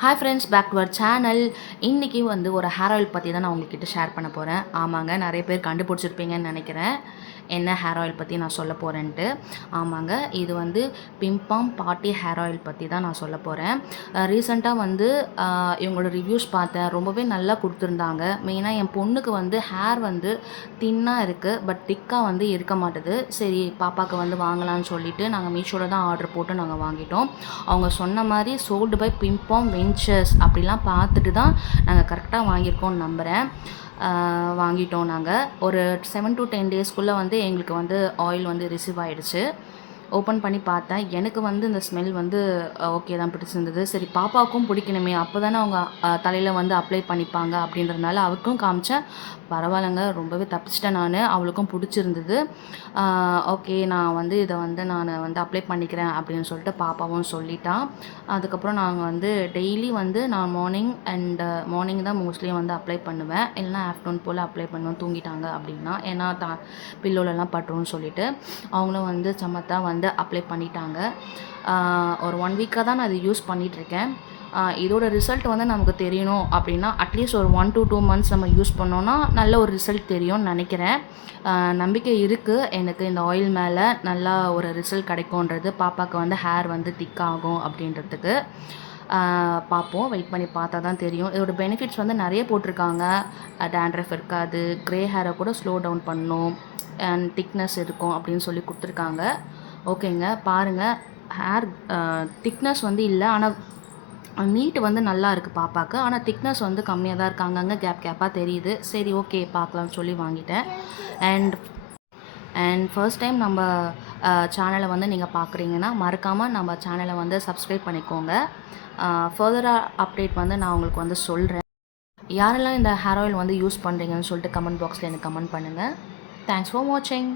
Hi friends, back to our channel. இன்றைக்கி வந்து ஒரு ஹேர் ஆயில் பற்றி தான் நான் உங்கள்கிட்ட ஷேர் பண்ண போகிறேன். ஆமாங்க, நிறைய பேர் கண்டுபிடிச்சிருப்பீங்கன்னு நினைக்கிறேன் என்ன ஹேர் ஆயில் பற்றி நான் சொல்ல போகிறேன்ட்டு. ஆமாங்க, இது வந்து பிம்பாம் பார்ட்டி ஹேர் ஆயில் பற்றி தான் நான் சொல்ல போகிறேன். ரீசெண்டாக வந்து இவங்களோட ரிவ்யூஸ் பார்த்தேன். ரொம்பவே நல்லா கொடுத்துருந்தாங்க. மெயினாக என் பொண்ணுக்கு வந்து ஹேர் வந்து தின்னாக இருக்குது, பட் திக்காக வந்து இருக்க மாட்டுது. சரி, பாப்பாவுக்கு வந்து வாங்கலாம்னு சொல்லிவிட்டு நாங்கள் மீஷோவில் தான் ஆர்டர் போட்டு நாங்கள் வாங்கிட்டோம். அவங்க சொன்ன மாதிரி சோல்டு பை பிம்பாம் வெஞ்சர்ஸ் அப்படிலாம் பார்த்துட்டு தான் நாங்கள் கரெக்டாக வாங்கியிருக்கோம்னு நம்புகிறேன். வாங்கிட்டோம். நாங்கள் ஒரு 7 to 10 டேஸ்க்குள்ளே வந்து எங்களுக்கு வந்து ஆயில் வந்து ரிசீவ் ஆகிடுச்சு. ஓப்பன் பண்ணி பார்த்தேன். எனக்கு வந்து இந்த ஸ்மெல் வந்து ஓகே தான், பிடிச்சிருந்தது. சரி, பாப்பாவுக்கும் பிடிக்கணுமே, அப்போ தானே அவங்க தலையில் வந்து அப்ளை பண்ணிப்பாங்க அப்படின்றதுனால அவருக்கும் காமிச்சேன். பரவாயில்லைங்க, ரொம்பவே தப்பிச்சிட்டேன் நான். அவளுக்கும் பிடிச்சிருந்தது. ஓகே, நான் வந்து இதை வந்து நான் வந்து அப்ளை பண்ணிக்கிறேன் அப்படின்னு சொல்லிட்டு பாப்பாவும் சொல்லிட்டான். அதுக்கப்புறம் நாங்கள் வந்து டெய்லி வந்து நான் மார்னிங் தான் மோஸ்ட்லி வந்து அப்ளை பண்ணுவேன். இல்லைனா ஆஃப்டர்நூன் போல் அப்ளை பண்ணுவேன் தூங்கிட்டாங்க அப்படின்னா. ஏன்னா பில்லோலலாம் பட்டுருன்னு சொல்லிட்டு அவங்களும் வந்து சமத்தாக வந்து அப்ளை பண்ணிட்டாங்க. ஒரு 1 வீக்காக தான் நான் இதை யூஸ் பண்ணிகிட்ருக்கேன். இதோட ரிசல்ட் வந்து நமக்கு தெரியணும் அப்படின்னா அட்லீஸ்ட் ஒரு 1 to 2 months நம்ம யூஸ் பண்ணோன்னா நல்ல ஒரு ரிசல்ட் தெரியும்னு நினைக்கிறேன். நம்பிக்கை இருக்குது எனக்கு இந்த ஆயில் மேலே நல்லா ஒரு ரிசல்ட் கிடைக்கும்ன்றது. பாப்பாவுக்கு வந்து ஹேர் வந்து திக்காகும் அப்படின்றதுக்கு. பார்ப்போம், வெயிட் பண்ணி பார்த்தா தான் தெரியும். இதோட பெனிஃபிட்ஸ் வந்து நிறைய போட்டிருக்காங்க. டேண்ட்ரஃப் இருக்காது, க்ரே ஹேரை கூட ஸ்லோ டவுன் பண்ணும், அண்ட் திக்னஸ் இருக்கும் அப்படின்னு சொல்லி கொடுத்துருக்காங்க. ஓகேங்க, பாருங்கள். ஹேர் திக்னஸ் வந்து இல்லை, ஆனால் நீட் வந்து நல்லா இருக்குது பாப்பாவுக்கு. ஆனால் திக்னஸ் வந்து கம்மியாக தான் இருக்குது, அங்கங்கே கேப்பாக தெரியுது. சரி, ஓகே, பார்க்கலாம்னு சொல்லி வாங்கிட்டேன். அண்ட் ஃபர்ஸ்ட் டைம் நம்ம சேனலை வந்து நீங்கள் பார்க்குறீங்கன்னா மறக்காமல் நம்ம சேனலை வந்து சப்ஸ்கிரைப் பண்ணிக்கோங்க. ஃபர்தராக அப்டேட் வந்து நான் உங்களுக்கு வந்து சொல்கிறேன். யாரெல்லாம் இந்த ஹேர் ஆயில் வந்து யூஸ் பண்ணுறீங்கன்னு சொல்லிட்டு கமெண்ட் பாக்ஸில் எனக்கு கமெண்ட் பண்ணுங்கள். தேங்க்ஸ் ஃபார் வாட்சிங்.